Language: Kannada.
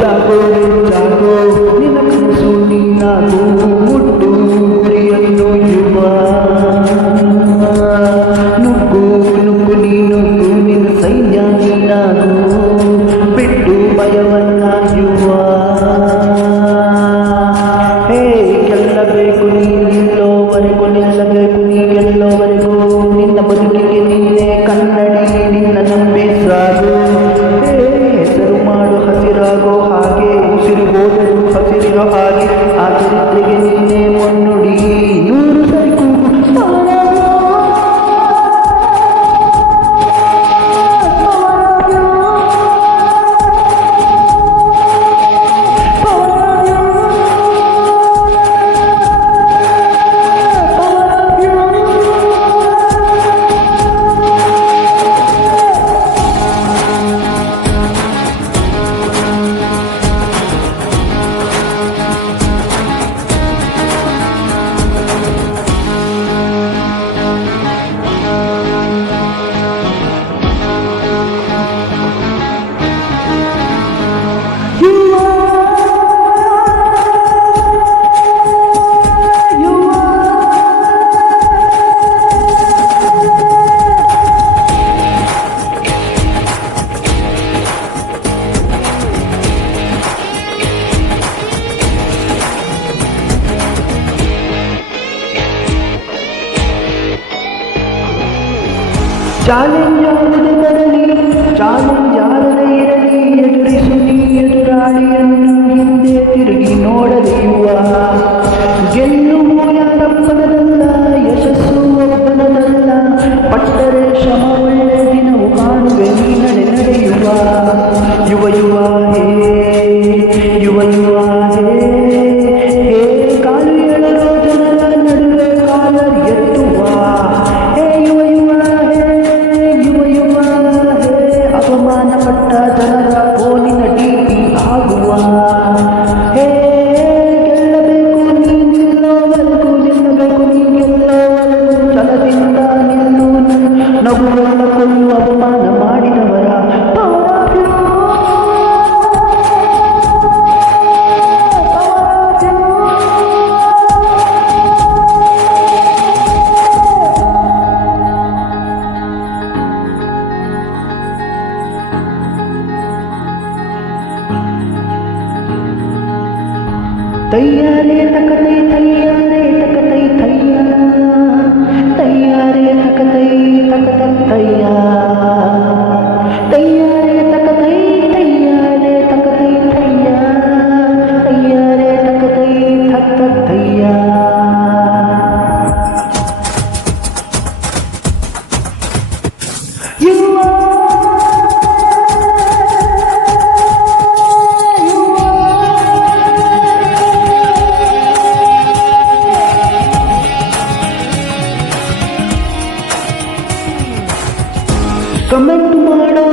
ಜಾಗೋ ಜಾಗೋ ನಿನ್ನ ಕನಸು ನೀನಾಗು ಮುಟ್ಟು ಗುರಿಯನ್ನು ಯುವ ನುಗ್ಗು ನುಗ್ಗು ನೀನುಗ್ಗು ನಿನ್ನ ಸೈನ್ಯ ನೀನಾಗು ಬಿಟ್ಟು ಭಯವನ್ನ ಯುವ ಹೇ ಗೆಲ್ಲಬೇಕು ನೀನೆಲ್ಲೋವರೆಗೂ ನಿಲ್ಲಬೇಕು ನೀ ಗೆಲ್ಲೋವರೆಗೂ ನಿನ್ನ ಬದುಕಿಗೆ ನಿನ್ನೆ ಕನ್ನಡಿ ನಿನ್ನ ನಂಬಿ ಸಾಗು ಹೆಸರು ಮಾಡು ಹಸಿರಾಗೋ ಹಾಗೆ ಉಸಿರು ಹೋದರೂ ಹಸಿರಿರೋ ಹಾಗೆ ಆ ಚರಿತ್ರೆಗೆ ನೀನೇ ಮುನ್ನುಡಿ ನೂರು ಸರಿಕು ಚಾಲೆಂಜ್ ಯಾವುದೇ ಬರಲಿ ಚಾಲೆಂಜ್ ಯಾರದೇ ಇರಲಿ ಎದುರಿಸು ನೀ ಎದುರಾಳಿಯನ್ನು ಹಿಂದೆ ತಿರುಗಿ ನೋಡಲಿಯುವ ಗೆಲ್ಲುವು ಯಾರಪ್ಪನದಲ್ಲ ಯಶಸ್ಸು ಒಬ್ಬನದಲ್ಲ ಪಟ್ಟರೆ ಶ್ರಮ ಒಳ್ಳೆ ದಿನವು ಕಾಣುವೆ ನೀ ನಡೆಯುವ ಯುವ ಯುವ ಹೇ ಯುವ ಯುವ ಹೇ ಹೇ ಕಾಲು ಎಳರೋ ಜನರ ನಡುವೆ ಕಾಲರ್ ಎತ್ತುವ ಹೇ ಯುವ ಯುವ ಅವಮಾನ ಪಟ್ಟ ಜನರ ಫೋನಿನ ಟಿಪಿ ಆಗುವ ಹೇ ಗೆಲ್ಲಬೇಕು ನೀ ನಿಲ್ಲೋವರೆಗೂ ನಿಲ್ಲಬೇಕು ನೀ ಗೆಲ್ಲೋವರೆಗೂ ಛಲದಿಂದ ನಿಲ್ಲು ನಗುವನ್ನು ಕೊಲ್ಲು ಅವಮಾನ ಮಾಡಿದವರ तैयारे तकतै तैयारे तकतै तैया तैयारे तकतै तकतै तैया तैयारे तकतै तैयारे तकतै तैया तैयारे तकतै तकतै तैया ಕಮೆಂಟ್ ಮಾಡೋ